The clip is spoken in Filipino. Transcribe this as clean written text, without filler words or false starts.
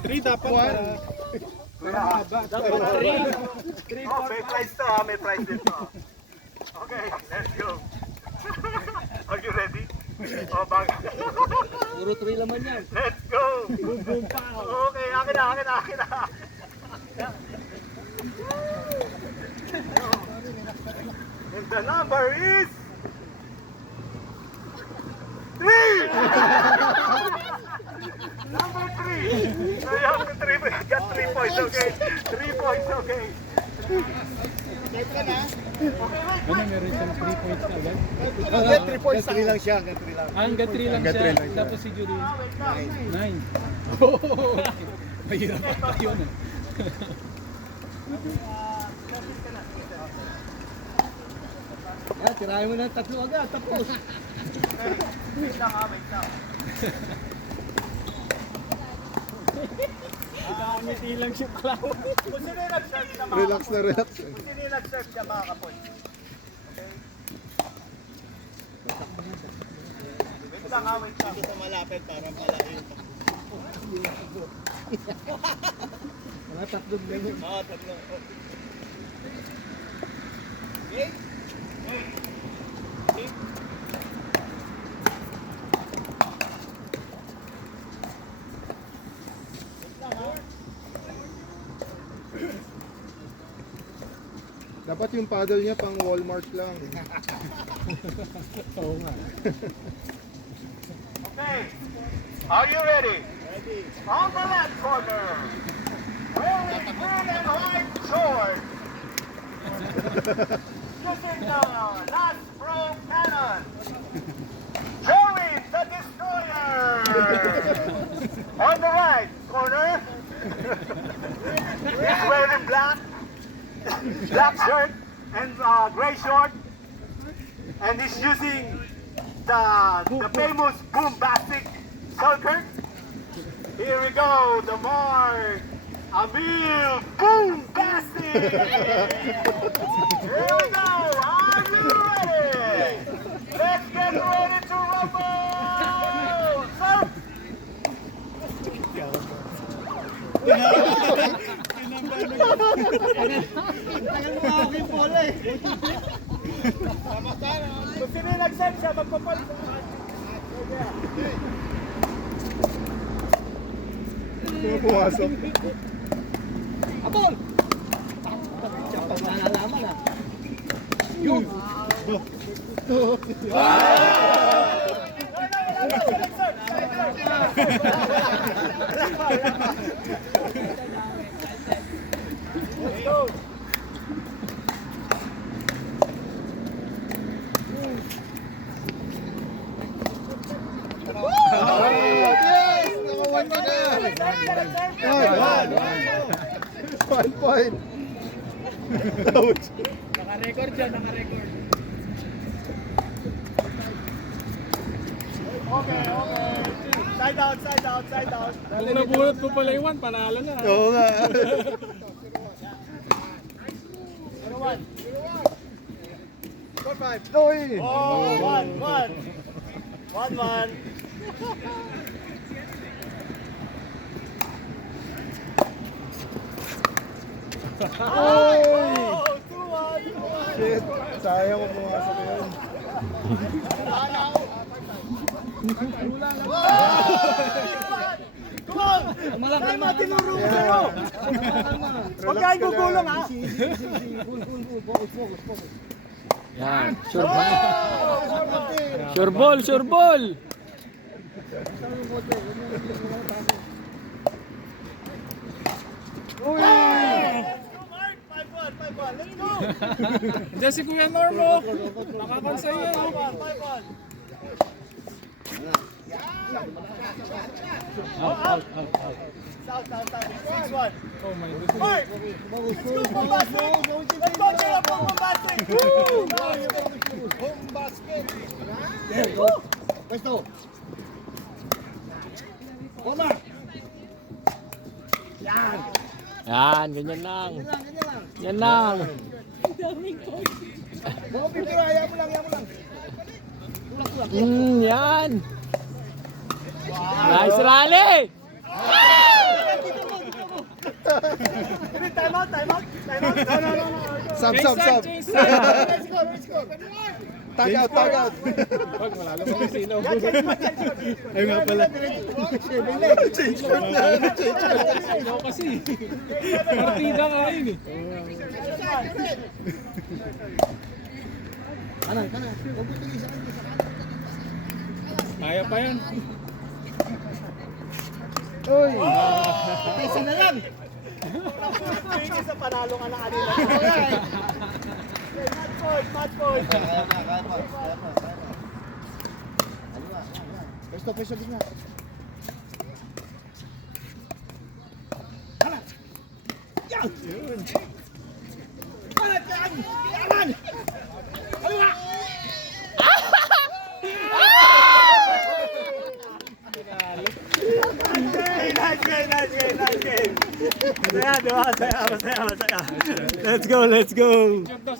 3 dapat para dapat 3. Oh, may prize to ha, may prize din to. Okay, let's go. Are you ready? Oh, bago. Puro 3 laman yan. Let's go. Boom boom pa. Okay, akin na. And the number is 3! Number 3! So you have to get 3 points, okay? 3 points, okay? Ano meron siyang 3 points na agad? Hanggang 3 points. 3 lang siya, hanggang 3 lang. Hanggang 3 lang siya. Tapos si Jury 9. Mahirap pa yun. Tirahin mo ng 3 agad, tapos. Wait lang. Ngiti lang siya clown. Kung sino yung nag-serve siya, Relax na, relax. Kung sino yung nag-serve siya, makakapon. Okay? Wait lang. Hindi sa malapit para malayo. Mga 3 lang. Oo, 3. Okay? Dapat yung paddle niya pang Walmart lang. Oo nga. Okay. Are you ready? Ready. On the left corner, wearing green and white shorts, using the last pro cannon, Joey the Destroyer. On the right corner, he's wearing black shirt and gray short, and he's using the famous Boombastic Sulker. Here we go, the mark, Emil Boombastic. Here we go, are you ready? Let's get ready to rumble. Surf! Tagal mo ako yung bola eh. Kung sino yung nag-send siya, magpapal. Sino pumasok? Abol! Siya pang nalalaman ah. Yun! Let's go. Yes! Naka-1 ka na! 1 point! Ouch! Naka-record siya, naka-record. Okay. Side out. Kung nabunot mo pala yung 1, panalo na. Oo nga. 1. Uy! Oh, 1. 1. Uy! 2-1. Shit! Sayang kung pumasok yun. Malaki Kalma, tinuro ko sa'yo. Huwag kayong gugulong ha. Focus. Yan, sure ball. Uy! Mark, 5-1. Let's go. Diyan si Kuya Normo. Nakakansay yan. 5-1. Out. South. 6-1. Oh my goodness. Mark, let's go, Boombastic. Let's go, Kuya Boombastic. Home basket. There you go. Pwesto. Omar. Yan. Yan, ganyan lang. Ganyan lang. Yan lang. Bago pipira, yan mo lang. Tulak. Yan. Nice rally! Time out, time out, time out. No, no, no, no. Sub, Change sub, side, sub. change side. Let's go, let's go. Tag out, tag out. Wag, malalo mo yung sino. Ay nga pala. Change shot na. Change shot. Ikaw kasi. Partida ka yun eh. Kanan, kanan. Huwag mo tingin sa kanya. Kaya pa yan. Uy! Isa na lang. Tingin sa panalo ka na kanina. Match point, match point. Pwesto, pwesto, pwesto. Nice game, nice game, nice game. Masaya, di ba? Masaya, masaya, masaya. Let's go, let's go. Shoot daw